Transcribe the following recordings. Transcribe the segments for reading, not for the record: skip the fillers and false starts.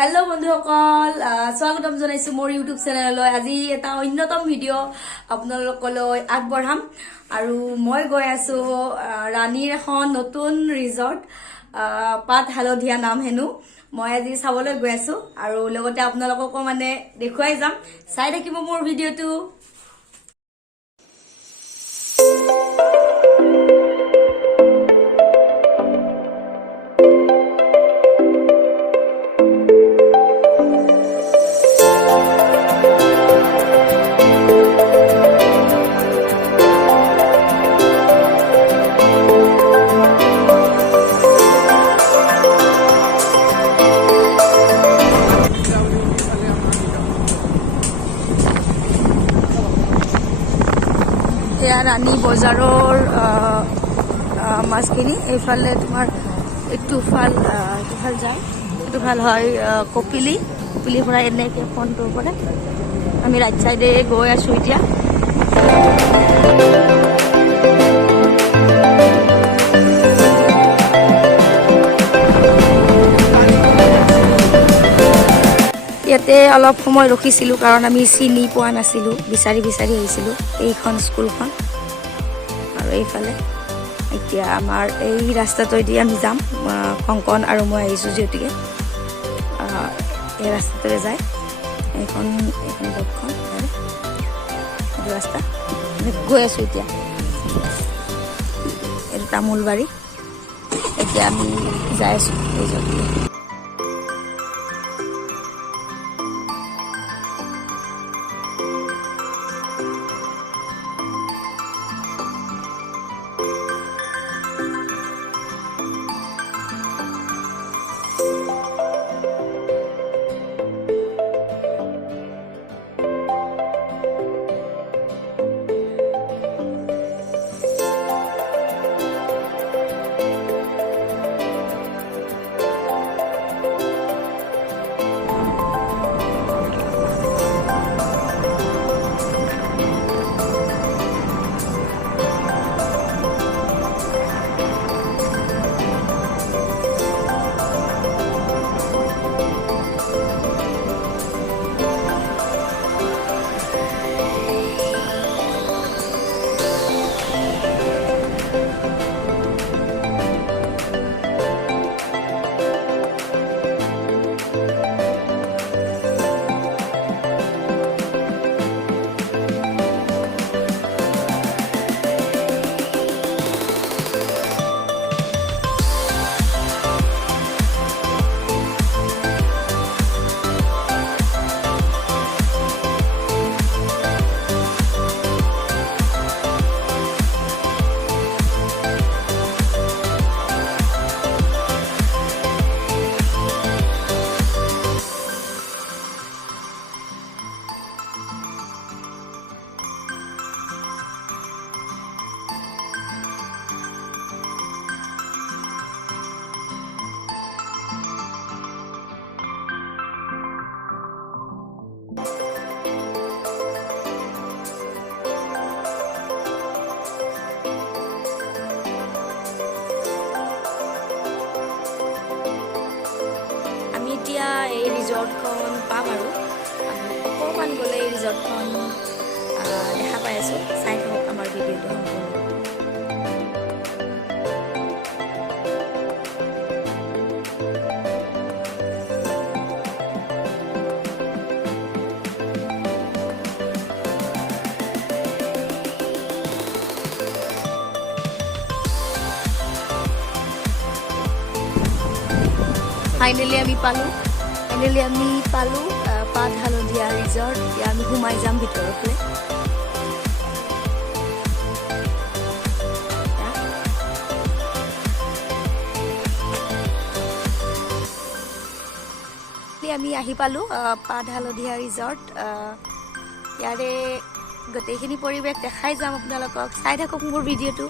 hello बंधुসকল स्वागतम जनाइছো मोर YouTube चैनलলৈ আজি এটা অন্যতম ভিডিও আপোনালোকলৈ আগবঢ়াম আৰু মই গৈ আছো ৰাণীৰ এখন নতুন ৰিজৰ্ট পাত হালধিয়া নাম হেনু মই আজি চাবলৈ গৈ আছো আৰু লগতে আপোনালোকক মানে দেখুৱাই যাম চাই থাকিব মোৰ ভিডিওটো रानी बजारोर माछखिनि एफाले तुमार इटुफाल जाए इटुफाल है कपिली कपिली পৰা এনেকে ফোনটোৰ পৰা আমি ৰাইট সাইডে গৈ আছো এতিয়া ইয়াতে অলপ সময় ৰখিছিলো কাৰণ আমি চিনি পোৱা নাছিলো বিচাৰি বিচাৰি আহিছিলো এইখন স্কুলখন আৰু এইফালে এতিয়া আমাৰ এই ৰাস্তাটোদি আমি যাম কংকন আৰু মই আহিছো যেতিকে এই ৰাস্তাটোৰে যায় এইখন বটখন এই ৰাস্তা গৈ আছো এতিয়া এই তামুলবাৰী এতিয়া আমি যাই আছো এই জগিয়ে এই ৰিজৰ্টখন পাম আৰু অকণমান গ'লে এই ৰিজৰ্টখন দেখা পাই আছো চাই থাকক আমাৰ ভিডিঅ'টো ফাইনেলি আমি পালো পাত হালধিয়া ৰিজৰ্ট এতিয়া আমি ঘুমাই যাম ভিতৰলৈ আমি আহি পালো পাত হালধিয়া ৰিজৰ্ট ইয়াৰে গোটেইখিনি পৰিৱেশ দেখাই যাম আপোনালোকক চাই থাকক মোৰ ভিডিঅ'টো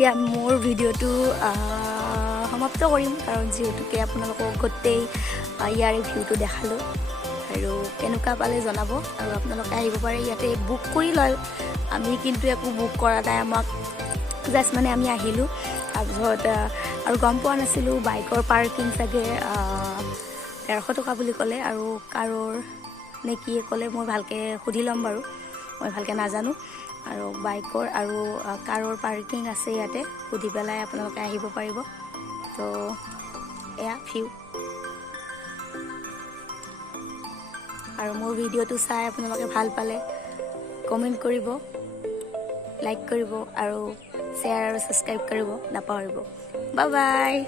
এতিয়া মোৰ ভিডিঅ'টো সমাপ্ত কৰিম কাৰণ যিহেতুকে আপোনালোকক গোটেই ইয়াৰে ভিউটো দেখালোঁ আৰু কেনেকুৱা পালে জনাব আৰু আপোনালোকে আহিব পাৰে ইয়াতে বুক কৰি লয় আমি কিন্তু একো বুক কৰা নাই আমাক জাষ্ট মানে আমি আহিলোঁ তাৰপিছত আৰু গম পোৱা নাছিলোঁ বাইকৰ পাৰ্কিং চাগে 150 টকা বুলি ক'লে আৰু কাৰৰ নে কি ক'লে মই ভালকৈ সুধি ল'ম বাৰু মই ভালকৈ নাজানো আৰু বাইকৰ আৰু কাৰৰ পাৰ্কিং আছে ইয়াতে সুধি পেলাই আপোনালোকে আহিব পাৰিব তো এয়া ভিউ আৰু মোৰ ভিডিঅ'টো চাই আপোনালোকে ভাল পালে কমেণ্ট কৰিব লাইক কৰিব আৰু শ্বেয়াৰ আৰু ছাবস্ক্ৰাইব কৰিব নাপাহৰিব বাই বাই